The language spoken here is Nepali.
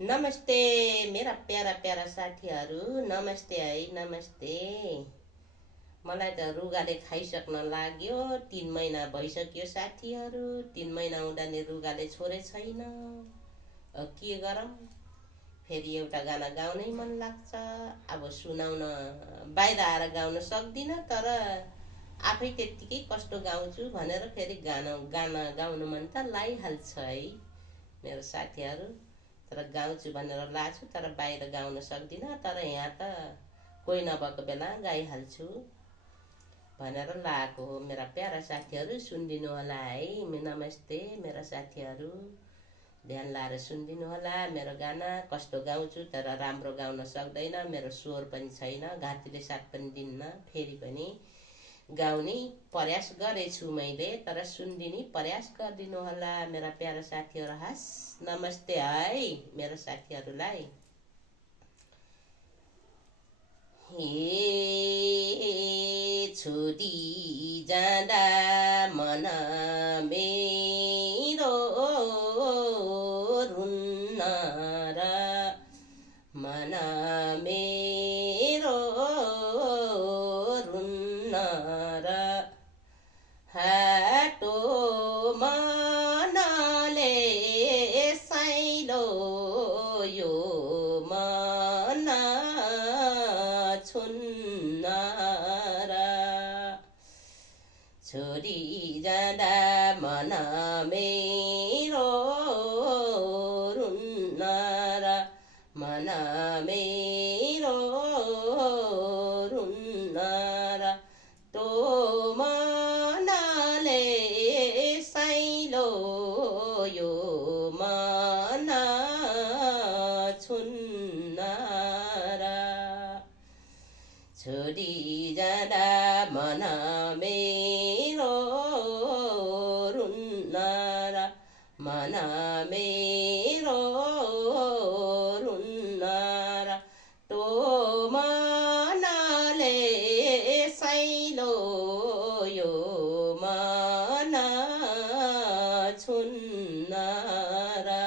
नमस्ते मेरा प्यारा प्यारा साथीहरू, नमस्ते है, नमस्ते। मलाई त रुगाले खाइसक्न लाग्यो। 3 महिना भइसक्यो साथीहरू। 3 महिना हुँदा नि रुगाले छोडे छैन। के गरौँ, फेरि एउटा गाना गाउनै मन लाग्छ। अब सुनाउन बाहिर आएर गाउन सक्दिनँ, तर आफै त्यत्तिकै कस्तो गाउँछु भनेर फेरि गाना गाउनु मन त लागिहाल्छ है मेरो साथीहरू। तर गाउँछु भनेर लाछु, तर बाहिर गाउन सक्दिनँ। तर यहाँ त कोही नभएको बेला गाइहाल्छु भनेर लागेको हो। मेरा प्यारा साथीहरू सुनिदिनु होला है। नमस्ते मेरा साथीहरू, ध्यान लाएर सुनिदिनु होला मेरो गाना। कस्तो गाउँछु तर राम्रो गाउन सक्दैन, मेरो स्वर पनि छैन, घाँटीले साथ पनि दिन्न। फेरि पनि गाउने प्रयास गरेछु मैले, तर सुनिदिने प्रयास गरिदिनु होला मेरा प्यारा साथीहरू। हस्, नमस्ते है मेरो साथीहरूलाई। हे छोडी जाँदा मन मेरो रुन्न र, मन मेरो रुन्न र, हाटो मनले साइलो यो मन छुन्न र, छोडी जाँदा मन मेरो रुन्न र, मन मेरो रुन्न र, तो मनले साइलो यो मन छुन्न र, छोडी जाँदा मन मेरो रुन्न र, मन मेरो रुन्न र, तो मनले साइलो यो मन छुन्न र।